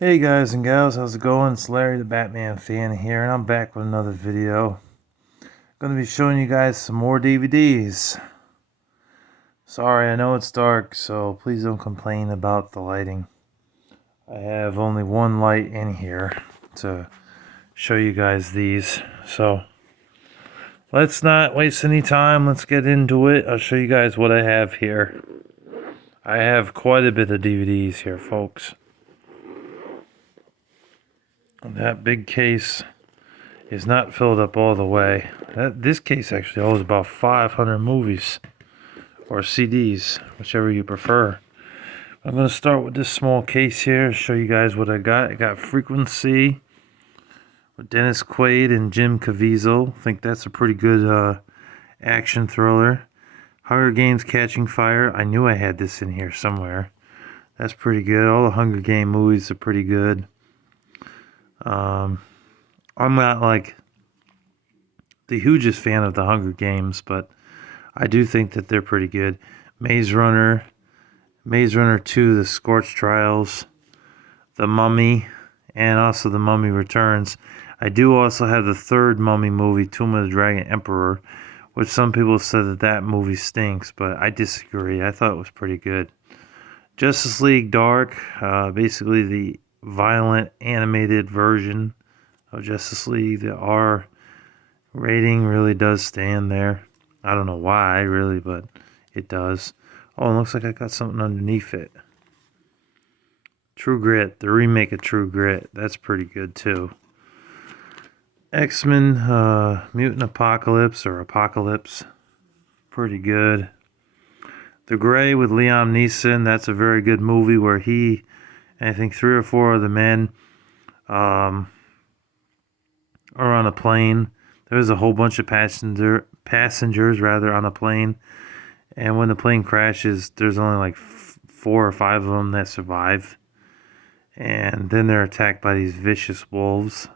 Hey guys and gals, how's it going? It's Larry the Batman fan here, and I'm back with another video. Gonna be showing you guys some more DVDs. Sorry, I know it's dark, so please don't complain about the lighting. I have only one light in here to show you guys these. So let's not waste any time. Let's get into it. I'll show you guys what I have here. I have quite a bit of DVDs here, folks. That big case is not filled up all the way. This case actually holds about 500 movies or CDs, whichever you prefer. I'm going to start with this small case here, show you guys what I got. I got Frequency with Dennis Quaid and Jim Caviezel. I think that's a pretty good action thriller. Hunger Games Catching Fire. I knew I had this in here somewhere. That's pretty good. All the Hunger Game movies are pretty good. I'm not like the hugest fan of the Hunger Games, but I do think that they're pretty good. Maze Runner 2, The Scorched Trials, The Mummy, and also The Mummy Returns. I do also have the third Mummy movie, Tomb of the Dragon Emperor, which some people said that movie stinks, but I disagree. I thought it was pretty good. Justice League Dark, basically the violent animated version of Justice League. The R rating really does stand there. I don't know why, really, but it does. Oh, it looks like I got something underneath it. True Grit, the remake of True Grit. That's pretty good, too. X-Men Mutant Apocalypse, or Apocalypse. Pretty good. The Gray with Liam Neeson. That's a very good movie where he, I think 3 or 4 of the men are on a plane. There's a whole bunch of passengers on a plane. And when the plane crashes, there's only like 4 or 5 of them that survive. And then they're attacked by these vicious wolves.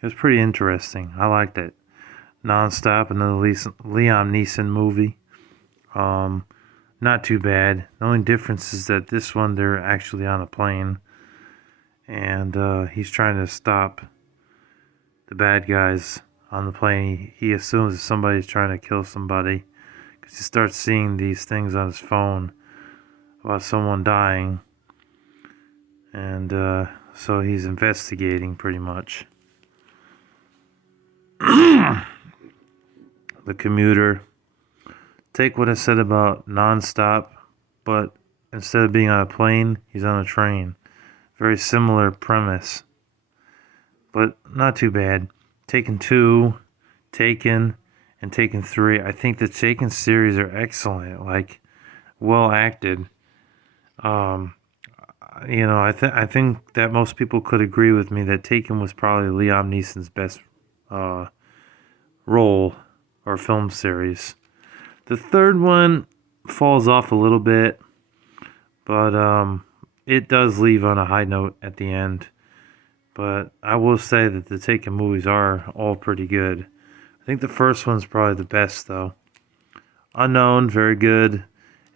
It was pretty interesting. I liked it. Nonstop, another Liam Neeson movie. Not too bad. The only difference is that this one, they're actually on a plane. And he's trying to stop the bad guys on the plane. He assumes that somebody's trying to kill somebody. He starts seeing these things on his phone about someone dying. And so he's investigating pretty much. The Commuter. Take what I said about Nonstop, but instead of being on a plane, he's on a train. Very similar premise, but not too bad. Taken 2, Taken, and Taken 3. I think the Taken series are excellent, like well acted. I think that most people could agree with me that Taken was probably Liam Neeson's best role or film series. The third one falls off a little bit, but it does leave on a high note at the end. But I will say that the Taken movies are all pretty good. I think the first one's probably the best, though. Unknown, very good.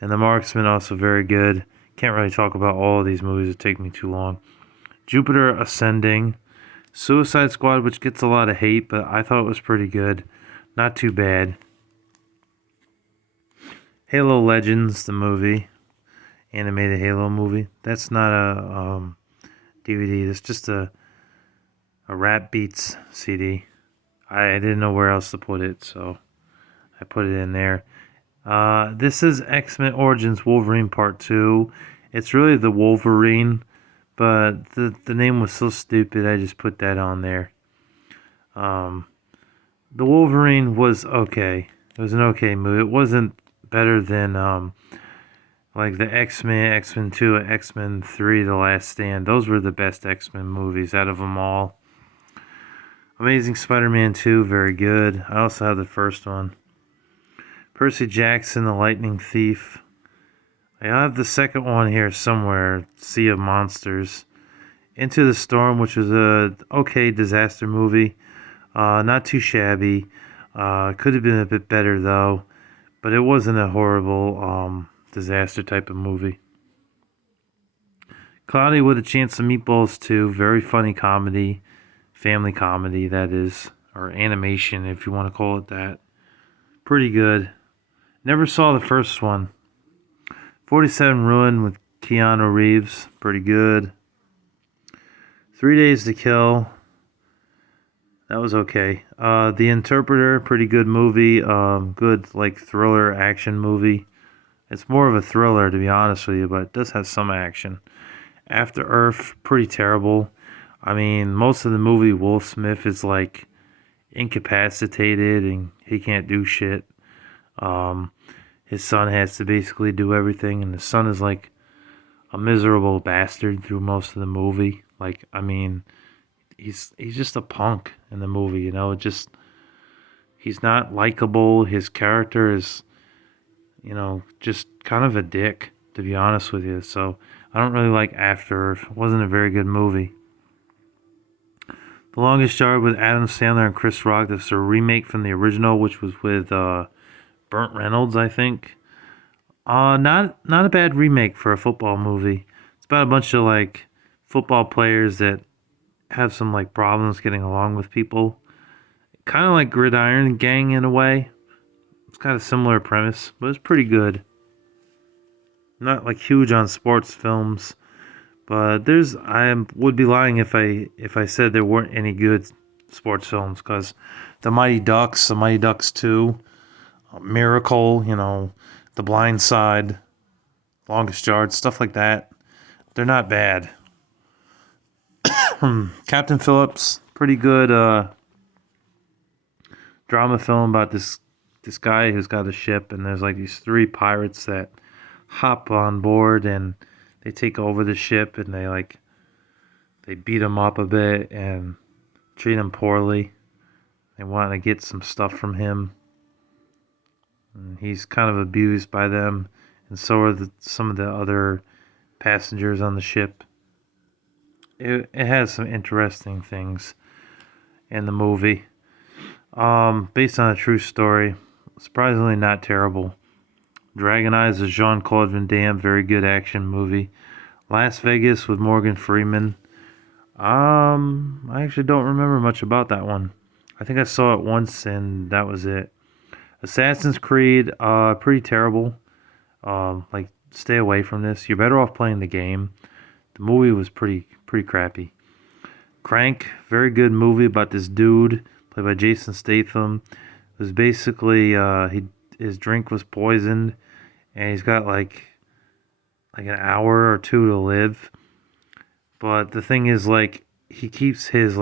And The Marksman, also very good. Can't really talk about all of these movies. It'd take me too long. Jupiter Ascending. Suicide Squad, which gets a lot of hate, but I thought it was pretty good. Not too bad. Halo Legends, the movie. Animated Halo movie. That's not a DVD. That's just a Rap Beats CD. I didn't know where else to put it, so I put it in there. This is X-Men Origins Wolverine Part 2. It's really the Wolverine, but the name was so stupid, I just put that on there. The Wolverine was okay. It was an okay movie. It wasn't better than like the X-Men 2, X-Men 3, The Last Stand. Those were the best X-Men movies out of them all. Amazing Spider-Man 2, very good. I also have the first one. Percy Jackson, The Lightning Thief. I have the second one here somewhere, Sea of Monsters. Into the Storm, which was a okay disaster movie. Not too shabby. Could have been a bit better, though. But it wasn't a horrible disaster type of movie. Cloudy with a Chance of Meatballs 2, very funny comedy, family comedy, that is, or animation if you want to call it that. Pretty good. Never saw the first one. 47 Ruin with Keanu Reeves, pretty good. 3 Days to Kill, that was okay. The Interpreter, pretty good movie. Good like thriller action movie. It's more of a thriller to be honest with you, but it does have some action. After Earth, pretty terrible. I mean, most of the movie, Will Smith is like incapacitated and he can't do shit. His son has to basically do everything, and the son is like a miserable bastard through most of the movie. Like, I mean, he's just a punk in the movie, you know. Just he's not likable. His character is, you know, just kind of a dick, to be honest with you. So I don't really like After Earth. It wasn't a very good movie. The Longest Yard with Adam Sandler and Chris Rock. This is a remake from the original, which was with Burt Reynolds, I think. Not a bad remake for a football movie. It's about a bunch of like football players that have some like problems getting along with people. Kind of like Gridiron Gang in a way. It's kind of similar premise, but it's pretty good. Not like huge on sports films, but I would be lying if I said there weren't any good sports films, because The Mighty Ducks 2, Miracle, you know, The Blind Side, Longest Yard, stuff like that. They're not bad. Captain Phillips, pretty good drama film about this guy who's got a ship, and there's like these three pirates that hop on board and they take over the ship, and they beat him up a bit and treat him poorly. They want to get some stuff from him. And he's kind of abused by them, and so are some of the other passengers on the ship. It has some interesting things in the movie. Based on a true story. Surprisingly not terrible. Dragon Eyes is Jean-Claude Van Damme, very good action movie. Las Vegas with Morgan Freeman. I actually don't remember much about that one. I think I saw it once and that was it. Assassin's Creed, pretty terrible. Like, stay away from this. You're better off playing the game. The movie was pretty crappy. Crank, very good movie about this dude played by Jason Statham. It was basically his drink was poisoned, and he's got like an hour or two to live. But the thing is, like, he keeps his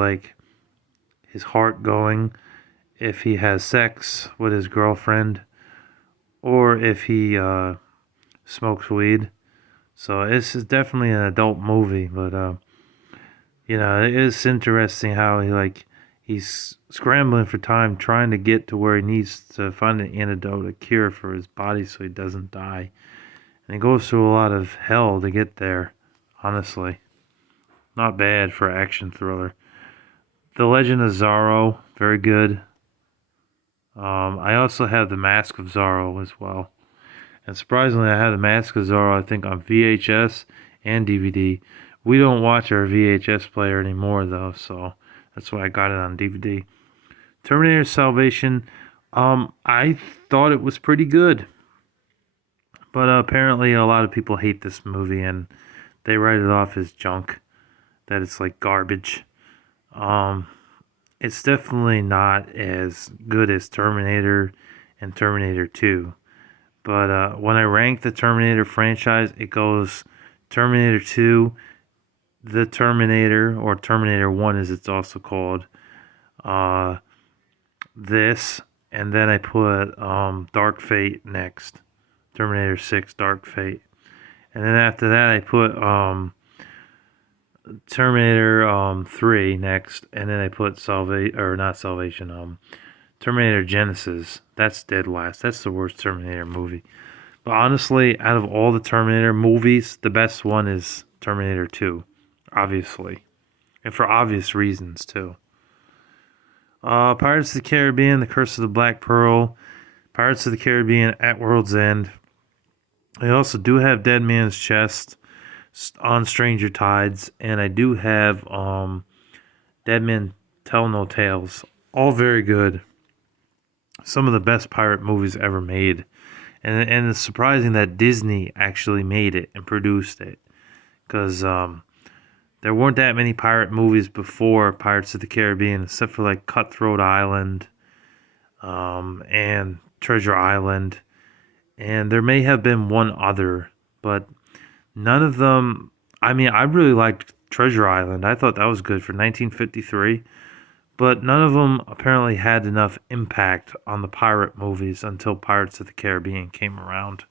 heart going if he has sex with his girlfriend, or if he smokes weed. So this is definitely an adult movie, but you know, it is interesting how he's scrambling for time, trying to get to where he needs to find an antidote, a cure for his body so he doesn't die. And he goes through a lot of hell to get there, honestly. Not bad for an action thriller. The Legend of Zorro, very good. I also have The Mask of Zorro as well. And surprisingly, I have The Mask of Zorro, I think, on VHS and DVD. We don't watch our VHS player anymore, though, so that's why I got it on DVD. Terminator Salvation, I thought it was pretty good. But apparently a lot of people hate this movie, and they write it off as junk, that it's like garbage. It's definitely not as good as Terminator and Terminator 2. But when I rank the Terminator franchise, it goes Terminator 2, The Terminator, or Terminator 1 as it's also called, this, and then I put Dark Fate next. Terminator 6, Dark Fate. And then after that I put Terminator 3 next, and then I put Terminator Genesis. That's dead last. That's the worst Terminator movie. But honestly, out of all the Terminator movies, the best one is Terminator 2, obviously. And for obvious reasons, too. Pirates of the Caribbean, The Curse of the Black Pearl, Pirates of the Caribbean, At World's End. They also do have Dead Man's Chest. on Stranger Tides, and I do have Dead Men Tell No Tales. All very good. Some of the best pirate movies ever made. And it's surprising that Disney actually made it and produced it. Because there weren't that many pirate movies before Pirates of the Caribbean, except for like Cutthroat Island and Treasure Island. And there may have been one other, but none of them. I mean, I really liked Treasure Island. I thought that was good for 1953. But none of them apparently had enough impact on the pirate movies until Pirates of the Caribbean came around.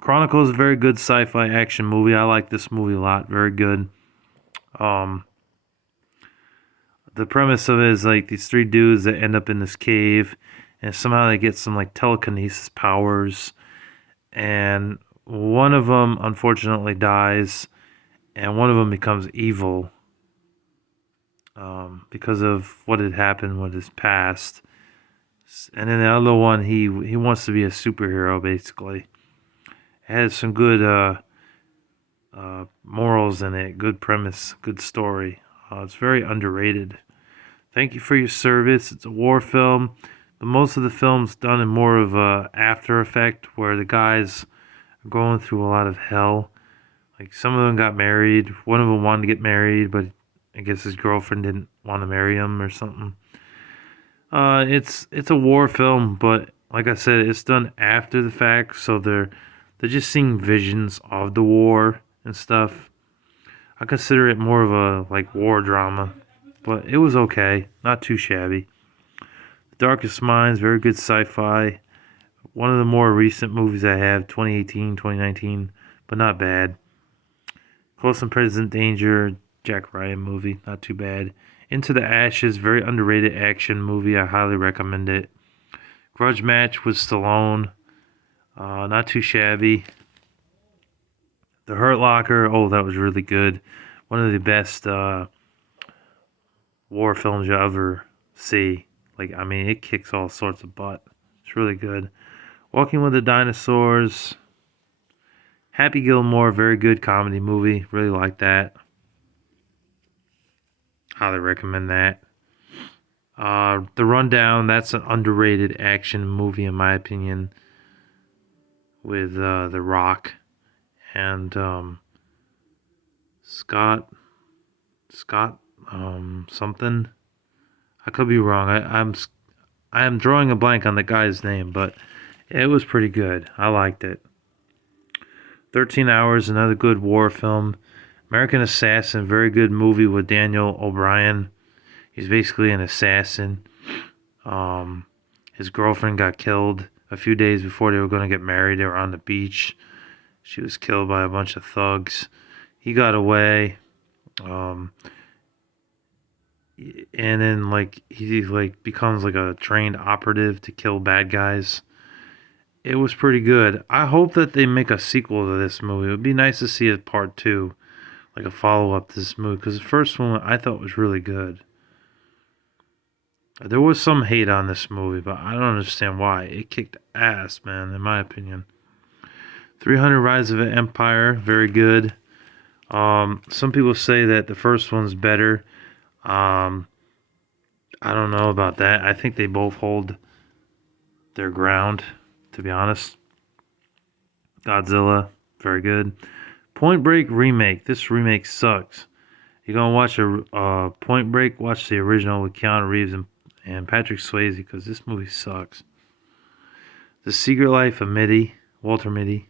Chronicle is a very good sci-fi action movie. I like this movie a lot. Very good. Um, the premise of it is like these three dudes that end up in this cave, and somehow they get some like telekinesis powers, and one of them unfortunately dies, and one of them becomes evil because of what had happened with his past. And then the other one, he wants to be a superhero, basically. It has some good morals in it, good premise, good story. It's very underrated. Thank you for your service. It's a war film, but most of the film's done in more of a after effect, where the guys are going through a lot of hell. Like some of them got married. One of them wanted to get married, but I guess his girlfriend didn't want to marry him or something. It's a war film, but like I said, it's done after the fact, so they're just seeing visions of the war and stuff. I consider it more of a like war drama, but it was okay, not too shabby. The Darkest Minds, very good sci-fi. One of the more recent movies I have, 2018, 2019, but not bad. Close and Present Danger, Jack Ryan movie, not too bad. Into the Ashes, very underrated action movie. I highly recommend it. Grudge Match with Stallone, not too shabby. The Hurt Locker, oh, that was really good. One of the best war films you'll ever see. Like, I mean, it kicks all sorts of butt. It's really good. Walking with the Dinosaurs. Happy Gilmore, very good comedy movie. Really like that. Highly recommend that. The Rundown, that's an underrated action movie in my opinion, with The Rock and Scott something. I could be wrong. I'm drawing a blank on the guy's name, but it was pretty good. I liked it. 13 Hours, another good war film. American Assassin, very good movie with Daniel O'Brien. He's basically an assassin. His girlfriend got killed a few days before they were going to get married. They were on the beach. She was killed by a bunch of thugs. He got away. And then like he like becomes like a trained operative to kill bad guys. It was pretty good. I hope that they make a sequel to this movie. It would be nice to see a part two, like a follow up to this movie, because the first one I thought was really good. There was some hate on this movie, but I don't understand why. It kicked ass, man, in my opinion. 300 Rise of an Empire, very good. Some people say that the first one's better. I don't know about that. I think they both hold their ground, to be honest. Godzilla, very good. Point Break remake. This remake sucks. You're gonna watch a Point Break? Watch the original with Keanu Reeves and Patrick Swayze, because this movie sucks. The Secret Life of Mitty, Walter Mitty.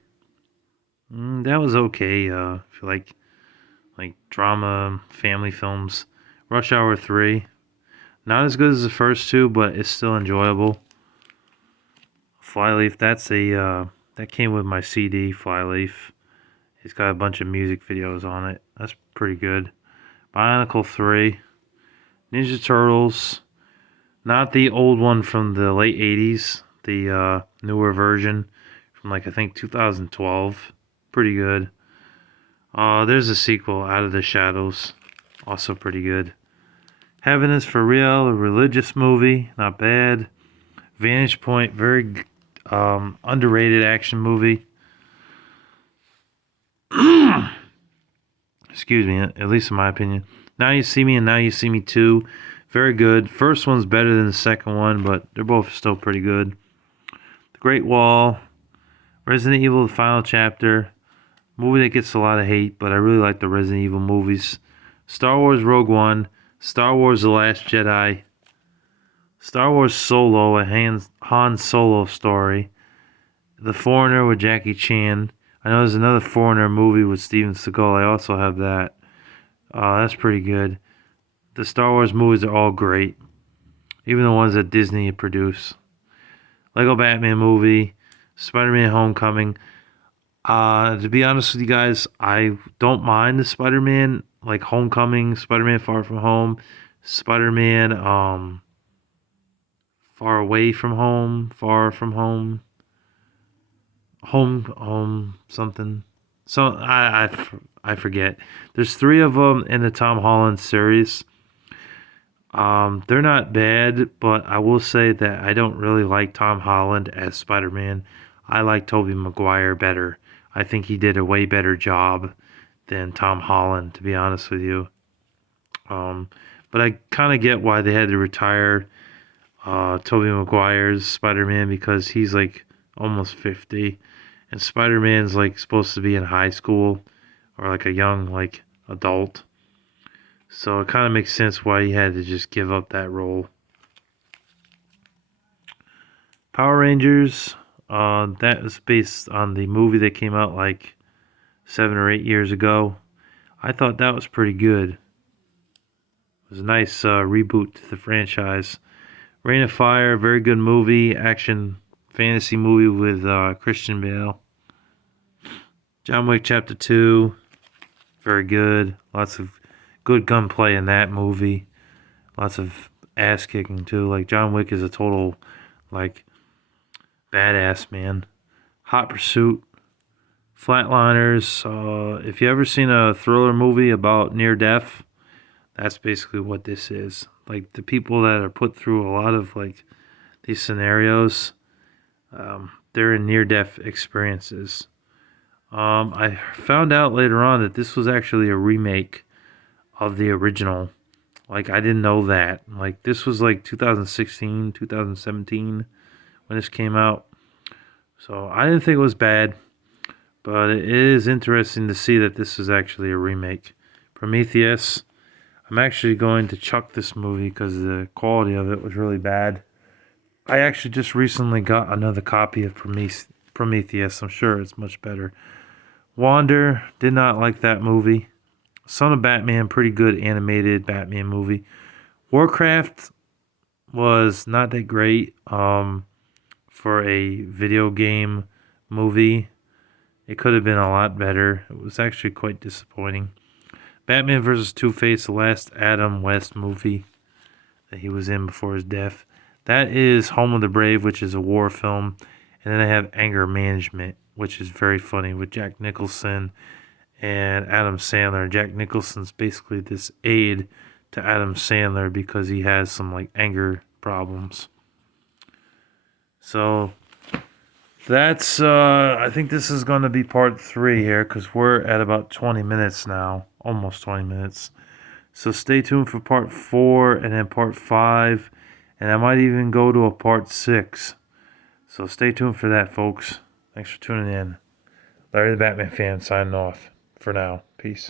That was okay. If you like drama, family films. Rush Hour 3. Not as good as the first two, but it's still enjoyable. Flyleaf, that came with my CD, Flyleaf. It's got a bunch of music videos on it. That's pretty good. Bionicle 3. Ninja Turtles. Not the old one from the late 80s. The newer version from like I think 2012. Pretty good. There's a sequel, Out of the Shadows. Also pretty good. Heaven is for Real, a religious movie. Not bad. Vantage Point, very underrated action movie. excuse me, at least in my opinion. Now You See Me and Now You See Me 2, very good. First one's better than the second one, but they're both still pretty good. The Great Wall, Resident Evil: The Final Chapter, movie that gets a lot of hate, but I really like the Resident Evil movies. Star Wars Rogue One, Star Wars The Last Jedi, Star Wars Solo, a Han Solo story, The Foreigner with Jackie Chan. I know there's another Foreigner movie with Steven Seagal. I also have that. That's pretty good. The Star Wars movies are all great, even the ones that Disney produced. Lego Batman movie, Spider-Man Homecoming. To be honest with you guys, I don't mind the Spider-Man, like Homecoming, Spider-Man Far From Home, Spider-Man Far Away From Home, Far From Home, Home something. So I forget. There's 3 of them in the Tom Holland series. They're not bad, but I will say that I don't really like Tom Holland as Spider-Man. I like Tobey Maguire better. I think he did a way better job than Tom Holland, to be honest with you. But I kind of get why they had to retire Tobey Maguire's Spider-Man, because he's like almost 50, and Spider-Man's like supposed to be in high school or like a young like adult. So it kind of makes sense why he had to just give up that role. Power Rangers, that was based on the movie that came out like 7 or 8 years ago. I thought that was pretty good. It was a nice reboot to the franchise. Reign of Fire, very good movie, action fantasy movie with Christian Bale. John Wick Chapter 2, very good. Lots of good gunplay in that movie. Lots of ass kicking too. Like John Wick is a total like badass, man. Hot Pursuit, Flatliners. If you ever seen a thriller movie about near death, that's basically what this is. Like the people that are put through a lot of like these scenarios, they're in near death experiences. I found out later on that this was actually a remake of the original. Like I didn't know that. Like this was like 2016, 2017 when this came out. So I didn't think it was bad, but it is interesting to see that this is actually a remake. Prometheus. I'm actually going to chuck this movie because the quality of it was really bad. I actually just recently got another copy of Prometheus. I'm sure it's much better. Wander, did not like that movie. Son of Batman, pretty good animated Batman movie. Warcraft was not that great for a video game movie. It could have been a lot better. It was actually quite disappointing. Batman vs. Two-Face, the last Adam West movie that he was in before his death. That is Home of the Brave, which is a war film. And then I have Anger Management, which is very funny, with Jack Nicholson and Adam Sandler. Jack Nicholson's basically this aide to Adam Sandler because he has some like anger problems. So that's I think this is going to be part 3 here because we're at about 20 minutes now, almost 20 minutes. So stay tuned for part 4 and then part 5, and I might even go to a part 6. So stay tuned for that, folks. Thanks for tuning in. Larry the Batman Fan signing off for now. Peace.